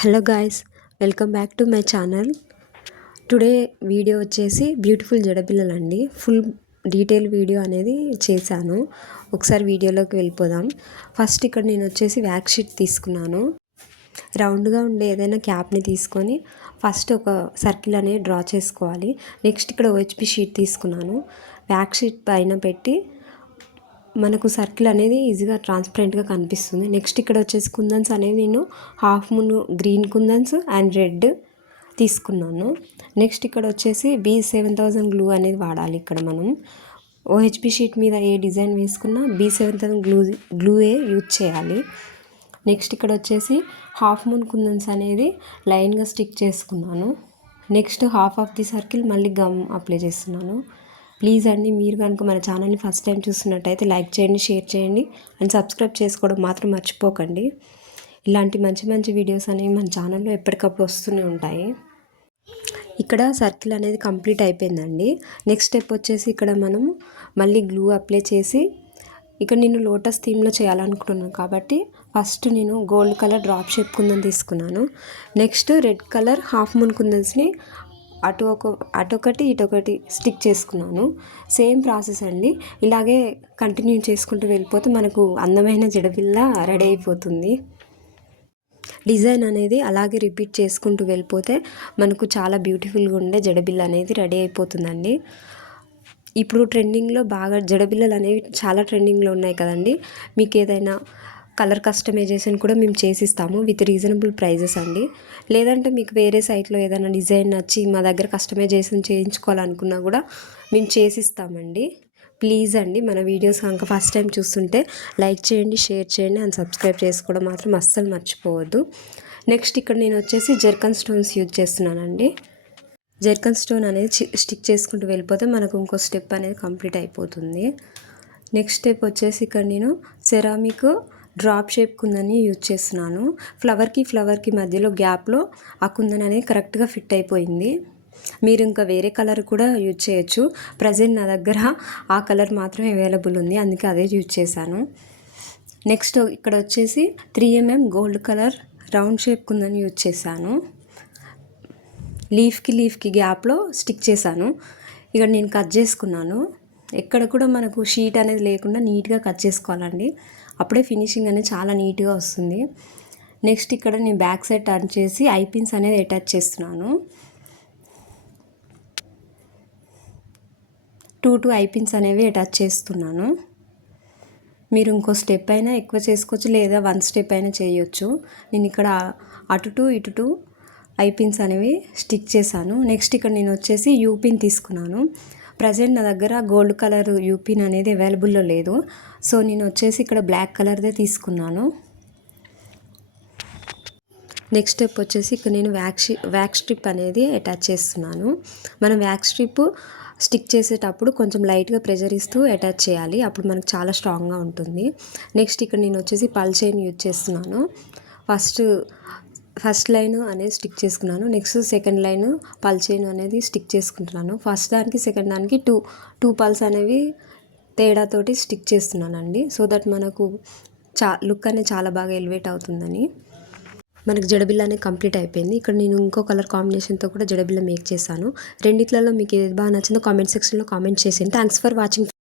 Hello guys, welcome back to my channel. Today video వచ్చేసి beautiful జడపిల్లలండి. Full detail video అనేది చేశాను. ఒకసారి వీడియోలోకి వెళ్ళిపోదాం. ఫస్ట్ ఇక్కడ నేను వచ్చేసి వ్యాక్స్ షీట్ తీసుకున్నాను. రౌండ్గా ఉండే ఏదైనా క్యాప్ని తీసుకొని ఫస్ట్ ఒక సర్కిల్ అనేది డ్రా చేసుకోవాలి. నెక్స్ట్ ఇక్కడ OHP షీట్ తీసుకున్నాను. వ్యాక్స్ షీట్ పైన పెట్టి మనకు సర్కిల్ అనేది ఈజీగా ట్రాన్స్పరెంట్గా కనిపిస్తుంది. నెక్స్ట్ ఇక్కడ వచ్చేసి కుందన్స్ అనేది నేను half moon green kundans and red తీసుకున్నాను. నెక్స్ట్ ఇక్కడ వచ్చేసి B7000 గ్లూ అనేది వాడాలి. ఇక్కడ మనం OHP షీట్ మీద ఏ డిజైన్ వేసుకున్నా B7000 గ్లూయే యూజ్ చేయాలి. నెక్స్ట్ ఇక్కడ వచ్చేసి హాఫ్ మూన్ కుందన్స్ అనేది లైన్గా స్టిక్ చేసుకున్నాను. Next half of the circle మళ్ళీ గమ్ అప్లై చేస్తున్నాను. ప్లీజ్ అండి, మీరు కనుక మన ఛానల్ని ఫస్ట్ టైం చూస్తున్నట్టయితే లైక్ చేయండి, షేర్ చేయండి అండ్ సబ్స్క్రైబ్ చేసుకోవడం మాత్రం మర్చిపోకండి. ఇలాంటి మంచి మంచి వీడియోస్ అనేవి మన ఛానల్లో ఎప్పటికప్పుడు వస్తూనే ఉంటాయి. ఇక్కడ సర్కిల్ అనేది కంప్లీట్ అయిపోయిందండి. నెక్స్ట్ స్టెప్ వచ్చేసి ఇక్కడ మనం మళ్ళీ గ్లూ అప్లై చేసి ఇక్కడ నేను లోటస్ థీమ్లో చేయాలనుకుంటున్నాను కాబట్టి ఫస్ట్ నేను gold colour drop shape kundan తీసుకున్నాను. Next red colour half moon కుందన్స్ని అటొకటి ఇటొకటి స్టిక్ చేసుకున్నాను. సేమ్ ప్రాసెస్ అండి. ఇలాగే కంటిన్యూ చేసుకుంటూ వెళ్ళిపోతే మనకు అందమైన జడపిల్ల రెడీ అయిపోతుంది. డిజైన్ అనేది అలాగే రిపీట్ చేసుకుంటూ వెళ్ళిపోతే మనకు చాలా బ్యూటిఫుల్గా ఉండే జడబిల్ల అనేది రెడీ అయిపోతుందండి. ఇప్పుడు ట్రెండింగ్లో బాగా జడబిల్లలు అనేవి చాలా ట్రెండింగ్లో ఉన్నాయి కదండి. మీకు ఏదైనా కలర్ కస్టమైజేషన్ కూడా మేము చేసిస్తాము విత్ రీజనబుల్ ప్రైజెస్ అండి. లేదంటే మీకు వేరే సైట్లో ఏదైనా డిజైన్ నచ్చి మా దగ్గర కస్టమైజేషన్ చేయించుకోవాలనుకున్నా కూడా మేము చేసిస్తామండి. ప్లీజ్ అండి, మన వీడియోస్ కనుక ఫస్ట్ టైం చూస్తుంటే లైక్ చేయండి, షేర్ చేయండి అండ్ సబ్స్క్రైబ్ చేసుకోవడం మాత్రం అస్సలు మర్చిపోవద్దు. నెక్స్ట్ ఇక్కడ నేను వచ్చేసి జర్కన్ స్టోన్స్ యూజ్ చేస్తున్నానండి. జర్కన్ స్టోన్ అనేది స్టిక్ చేసుకుంటూ వెళ్ళిపోతే మనకు ఇంకో స్టెప్ అనేది కంప్లీట్ అయిపోతుంది. నెక్స్ట్ స్టెప్ వచ్చేసి ఇక్కడ నేను సెరామిక్ డ్రాప్ షేప్ కుందని యూజ్ చేస్తున్నాను. ఫ్లవర్కి మధ్యలో గ్యాప్లో ఆ కుందన్ అనేది కరెక్ట్గా ఫిట్ అయిపోయింది. మీరు ఇంకా వేరే కలర్ కూడా యూజ్ చేయొచ్చు. ప్రజెంట్ నా దగ్గర ఆ కలర్ మాత్రమే అవైలబుల్ ఉంది, అందుకే అదే యూజ్ చేశాను. నెక్స్ట్ ఇక్కడ వచ్చేసి 3mm gold colour round shape కుందని యూజ్ చేశాను. లీఫ్కి గ్యాప్లో స్టిక్ చేశాను. ఇక్కడ నేను కట్ చేసుకున్నాను. ఎక్కడ కూడా మనకు షీట్ అనేది లేకుండా నీట్గా కట్ చేసుకోవాలండి. అప్పుడే ఫినిషింగ్ అనేది చాలా నీట్గా వస్తుంది. నెక్స్ట్ ఇక్కడ నేను బ్యాక్ సైడ్ టర్న్ చేసి ఐపిన్స్ అనేది అటాచ్ చేస్తున్నాను. 2 ఐపిన్స్ అనేవి అటాచ్ చేస్తున్నాను. మీరు ఇంకో స్టెప్ అయినా ఎక్కువ చేసుకోవచ్చు, లేదా 1 స్టెప్ అయినా చేయొచ్చు. నేను ఇక్కడ అటు 2 ఇటు 2 ఐపిన్స్ అనేవి స్టిక్ చేశాను. నెక్స్ట్ ఇక్కడ నేను వచ్చేసి యూపిన్ తీసుకున్నాను. ప్రజెంట్ నా దగ్గర గోల్డ్ కలర్ యూపిన్ అనేది అవైలబుల్లో లేదు, సో నేను వచ్చేసి ఇక్కడ బ్లాక్ కలర్దే తీసుకున్నాను. నెక్స్ట్ స్టెప్ వచ్చేసి ఇక్కడ నేను వ్యాక్స్ స్ట్రిప్ అనేది అటాచ్ చేస్తున్నాను. మనం వ్యాక్స్ స్ట్రిప్ స్టిక్ చేసేటప్పుడు కొంచెం లైట్గా ప్రెజర్ ఇస్తూ అటాచ్ చేయాలి, అప్పుడు మనకు చాలా స్ట్రాంగ్గా ఉంటుంది. నెక్స్ట్ ఇక్కడ నేను వచ్చేసి పల్ చైన్ యూజ్ చేస్తున్నాను. ఫస్ట్ లైన్ అనేది స్టిక్ చేసుకున్నాను. నెక్స్ట్ సెకండ్ లైన్ పల్ చైన్ అనేది స్టిక్ చేసుకుంటున్నాను. ఫస్ట్ దానికి సెకండ్ దానికి టూ పల్స్ అనేవి తేడాతోటి స్టిక్ చేస్తున్నానండి, సో దట్ మనకు లుక్ అనేది చాలా బాగా ఎలివేట్ అవుతుందని. మనకు జడబిల్ల అనేది కంప్లీట్ అయిపోయింది. ఇక్కడ నేను ఇంకో కలర్ కాంబినేషన్తో కూడా జడబిల్ల మేక్ చేశాను. రెండిట్లలో మీకు ఏది బాగా నచ్చిందో కామెంట్ సెక్షన్లో కామెంట్ చేసేయండి. Thanks for watching.